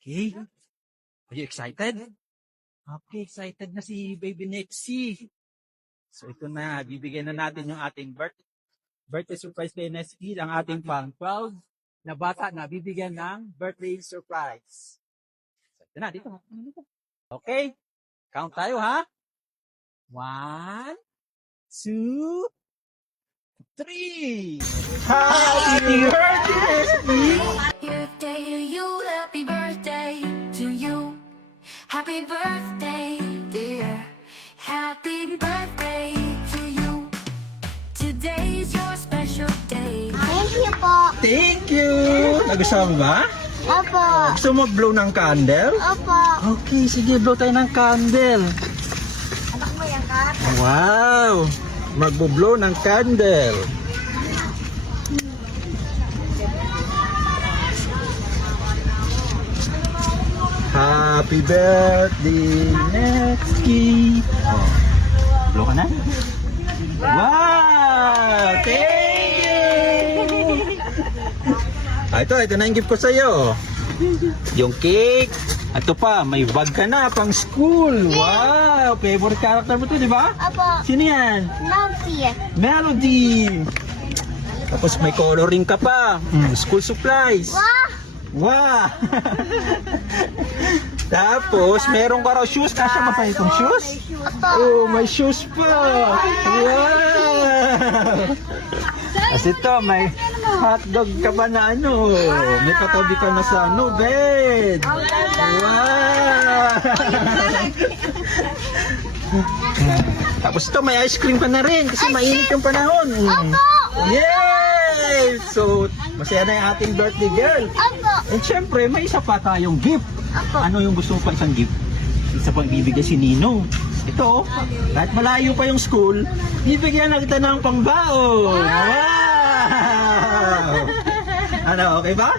Okay. Are you excited? Okay, excited na si Baby Nexie. So ito na, bibigyan na natin yung ating birthday surprise kay Nexie, ang ating pang 12 na bata na bibigyan ng birthday surprise. So ito na, dito. Okay, count tayo ha. 1, 2, 3. Happy birthday, Nexie! Birthday to you, happy birthday to you. Happy birthday, dear. Happy birthday to you. Today's your special day. Thank you po. Thank you! Nagustuhan mo ba? Opo. Gusto mo blow ng candle? Opo. Okay, sige, blow tayo ng candle. Anak mo yan, Kat? Wow! Magbo-blow ng candle. Happy birthday, Nexie! Oh, blow ka na? Wow! Thank you! Ito na yung gift ko sa'yo. Yung cake. Ito pa, may bag ka na pang school. Wow! Favorite character mo to, di ba? Opo. Sino yan? Nancy. Melody! Tapos may coloring ka pa. School supplies. Wah! Wow! Tapos, meron ka raw shoes. Kasya ba sa'yo itong shoes? Opo. Oh, may shoes pa! Wow! As ito, may hotdog ka ba na ano? May katabi ka na sa ano, bed! Wow! Tapos ito, may ice cream ka na rin kasi mainit yung panahon. Yay! So, masaya na yung ating birthday girl. Opo. And syempre, may isa pa tayong gift. Opo. Ano yung gusto mo pa isang gift? Isa pang bibigay si Nino. Ito, kahit malayo pa yung school, bibigyan na kita ng pangbaon. Wow! Ano, okay ba?